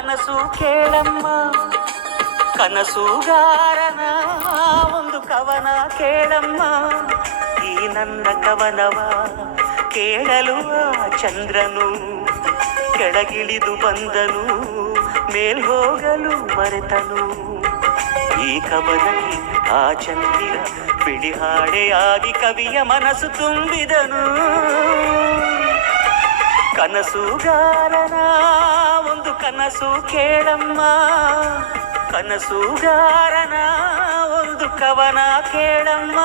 ಕನಸು ಕೇಳಮ್ಮ, ಕನಸುಗಾರನ ಒಂದು ಕವನ ಕೇಳಮ್ಮ. ಈ ನನ್ನ ಕವನವ ಕೇಳಲು ಆ ಚಂದ್ರನು ಕೆಳಗಿಳಿದು ಬಂದನು, ಮೇಲ್ ಹೋಗಲು ಮರೆತನು. ಈ ಕವನಕ್ಕೆ ಆ ಚಂದಿರ ಬಿಳಿ ಹಾಡೆಯಾಗಿ ಕವಿಯ ಮನಸ್ಸು ತುಂಬಿದನು. ಕನಸುಗಾರನ ಒಂದು ಕನಸು ಕೇಳಮ್ಮ, ಕನಸುಗಾರನ ಒಂದು ಕವನ ಕೇಳಮ್ಮ.